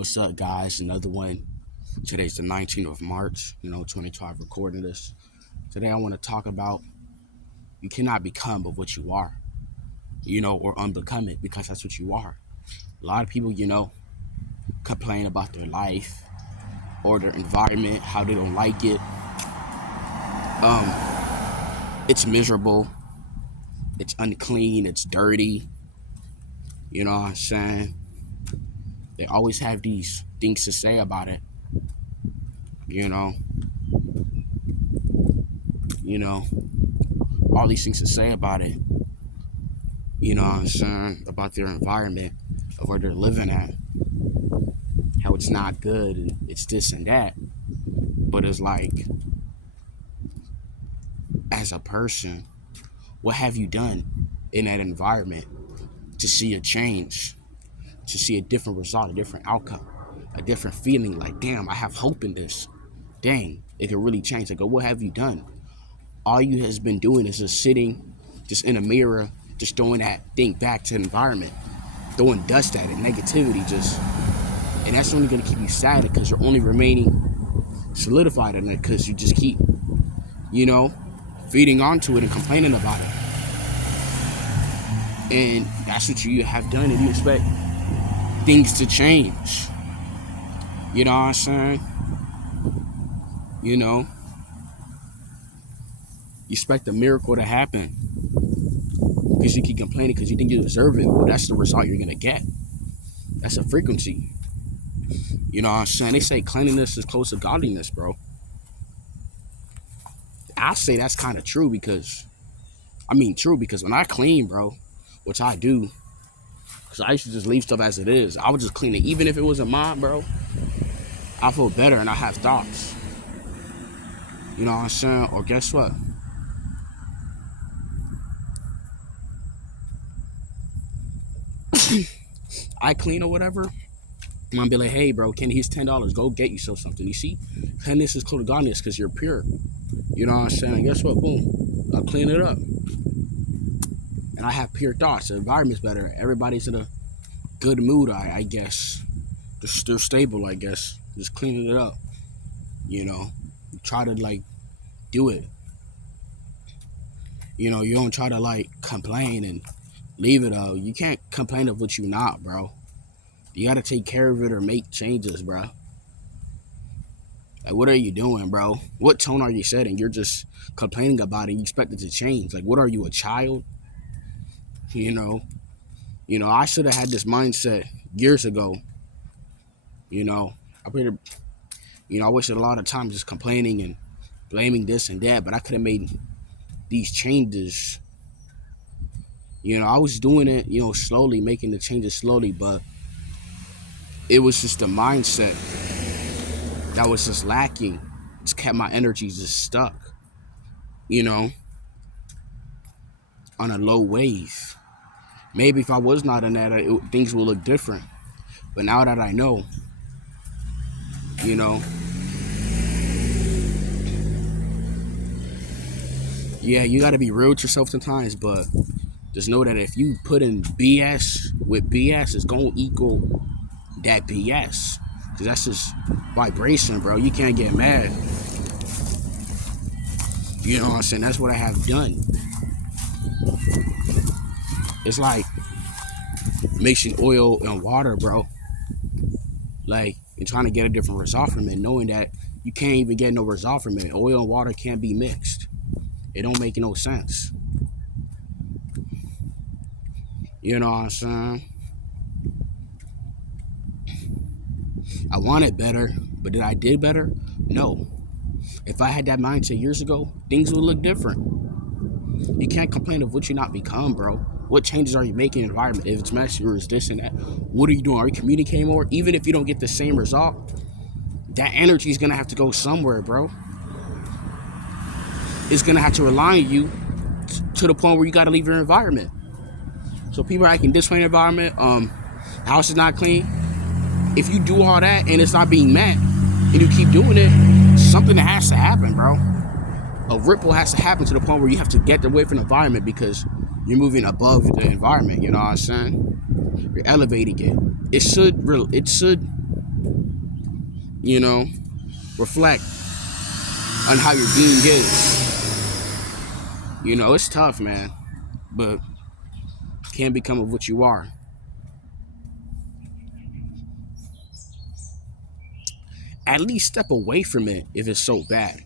What's up, guys? Another one. Today's the 19th of March, 2012, recording this. Today, I want to talk about you cannot become but what you are, or unbecome it because that's what you are. A lot of people, complain about their life or their environment, how they don't like it. It's miserable, it's unclean, it's dirty. You know what I'm saying? They always have these things to say about it. You know, you know, all these things to say about it. You know what I'm saying? About their environment, of where they're living at, how it's not good and it's this and that. But it's like, as a person, what have you done in that environment to see a change, to see a different result, a different outcome, a different feeling? Like, damn, I have hope in this. Dang, it could really change. Like, what have you done? All you has been doing is just sitting, just in a mirror, just throwing that thing back to the environment, throwing dust at it, negativity, and that's only gonna keep you sad because you're only remaining solidified in it because you just keep, feeding onto it and complaining about it. And that's what you have done, and you expect things to change. You know what I'm saying? You expect a miracle to happen because you keep complaining because you think you deserve it. Well, that's the result you're gonna get. That's a frequency. You know what I'm saying? They say cleanliness is close to godliness, bro. I say that's kind of true because when I clean, bro, which I do, because I used to just leave stuff as it is. I would just clean it. Even if it wasn't mine, bro, I feel better and I have thoughts. You know what I'm saying? Or guess what? I clean or whatever, I'm gonna be like, hey, bro, Kenny, here's $10. Go get yourself something. You see? Cleanliness is close to godliness because you're pure. You know what I'm saying? And guess what? Boom. I'll clean it up. And I have pure thoughts. The environment's better. Everybody's in a good mood, I guess. They're stable, I guess. Just cleaning it up. Try to, do it. You don't try to, complain and leave it out. You can't complain of what you're not, bro. You gotta take care of it or make changes, bro. Like, what are you doing, bro? What tone are you setting? You're just complaining about it and you expect it to change. Like, what are you, a child? I should have had this mindset years ago. I wasted a lot of time just complaining and blaming this and that, but I could have made these changes. I was doing it, slowly, making the changes slowly, but it was just the mindset that was just lacking. It's kept my energy just stuck, on a low wave. Maybe if I was not in that, things would look different. But now that I know, yeah, you got to be real with yourself sometimes, but just know that if you put in BS with BS, it's going to equal that BS. Because that's just vibration, bro. You can't get mad. You know what I'm saying? That's what I have done. It's like mixing oil and water, bro. And trying to get a different result from it, knowing that you can't even get no result from it. Oil and water can't be mixed. It don't make no sense. You know what I'm saying? I wanted better, but did I did better? No. If I had that mindset years ago, things would look different. You can't complain of what you not become, bro. What changes are you making in the environment? If it's messy or is this and that, what are you doing? Are you communicating more? Even if you don't get the same result, that energy is gonna have to go somewhere, bro. It's gonna have to rely on you to the point where you gotta leave your environment. So people are acting this way in the environment, the house is not clean. If you do all that and it's not being met, and you keep doing it, something that has to happen, bro. A ripple has to happen to the point where you have to get away from the environment because you're moving above the environment. You know what I'm saying? You're elevating it. It should You know, reflect on how your being is. You know, it's tough, man, but can't become of what you are. At least step away from it if it's so bad,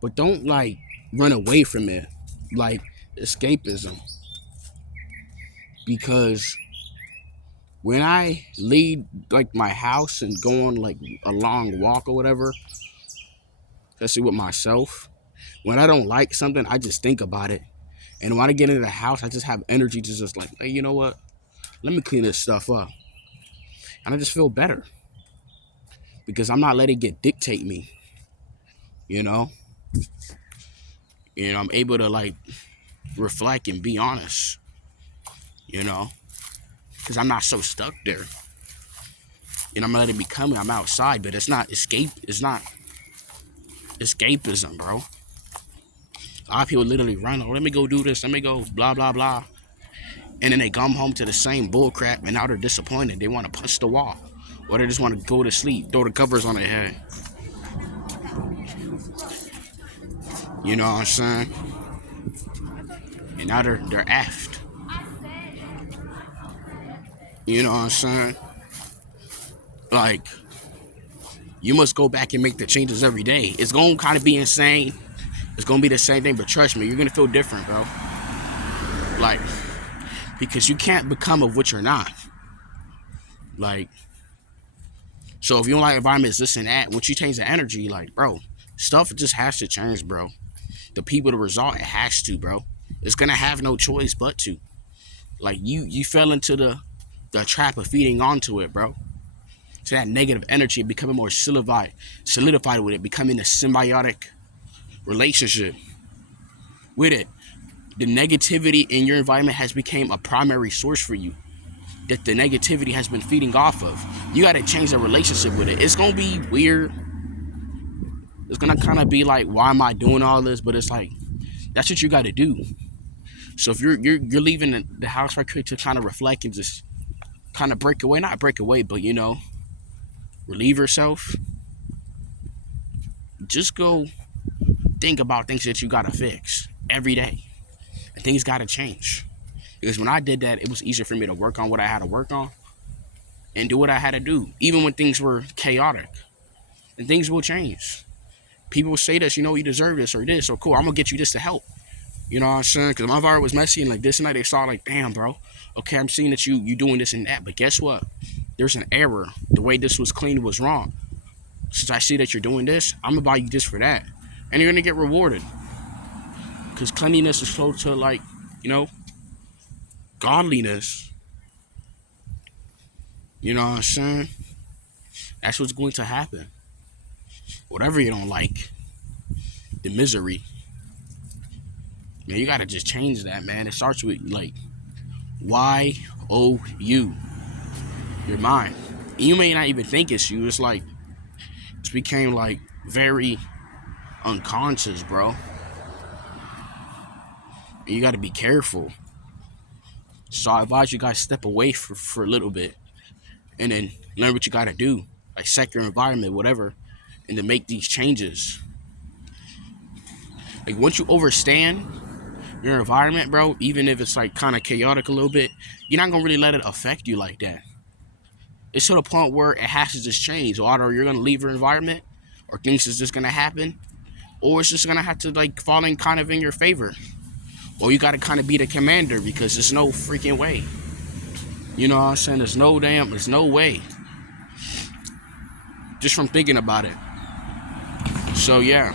but don't like run away from it like escapism. Because when I leave like my house and go on like a long walk or whatever, especially with myself, when I don't like something, I just think about it. And when I get into the house, I just have energy to just like, hey, you know what? Let me clean this stuff up. And I just feel better because I'm not letting it dictate me, you know? I'm able to like reflect and be honest, you know? Because I'm not so stuck there. I'm letting it be coming. I'm outside, but it's not escape. It's not escapism, bro. A lot of people literally run, oh, let me go do this, let me go blah, blah, blah. And then they come home to the same bull crap, and now they're disappointed. They want to punch the wall. Or they just want to go to sleep, throw the covers on their head. You know what I'm saying? And now they're effed. You know what I'm saying? Like, you must go back and make the changes every day. It's going to kind of be insane. It's going to be the same thing, but trust me, you're going to feel different, bro. Like, because you can't become of what you're not. Like, so if you don't like environments, this and that, once you change the energy, like, bro, stuff just has to change, bro. The people, the result, it has to, bro. It's going to have no choice but to. Like, you fell into the trap of feeding onto it, bro. So that negative energy, becoming more solidified with it, becoming a symbiotic relationship with it. The negativity in your environment has become a primary source for you that the negativity has been feeding off of. You got to change the relationship with it. It's going to be weird. It's going to kind of be like, why am I doing all this? But it's like, that's what you got to do. So if you're leaving the house right quick to kind of reflect and just kind of break away, not break away, but, relieve yourself, just go think about things that you got to fix every day. And things got to change. Because when I did that, it was easier for me to work on what I had to work on and do what I had to do, even when things were chaotic. And things will change. People will say this, you deserve this or this, or cool, I'm going to get you this to help. You know what I'm saying? Because my environment was messy and like this and that, they saw like, damn, bro, okay, I'm seeing that you doing this and that, but guess what? There's an error. The way this was cleaned was wrong. Since I see that you're doing this, I'm going to buy you this for that. And you're going to get rewarded. Because cleanliness is close to like, godliness. You know what I'm saying? That's what's going to happen. Whatever you don't like, the misery, man, you gotta just change that, man. It starts with like Y-O-U, your mind. And you may not even think it's you. It's like it became like very unconscious, bro. And you gotta be careful. So I advise you guys step away for a little bit and then learn what you gotta do. Like check your environment, whatever, and to make these changes. Like once you understand your environment, bro, even if it's like kind of chaotic a little bit, you're not gonna really let it affect you like that. It's to the point where it has to just change. Or either you're gonna leave your environment, or things is just gonna happen, or it's just gonna have to like fall in kind of in your favor. Or you gotta kind of be the commander because there's no freaking way. You know what I'm saying? There's no way. Just from thinking about it. So yeah.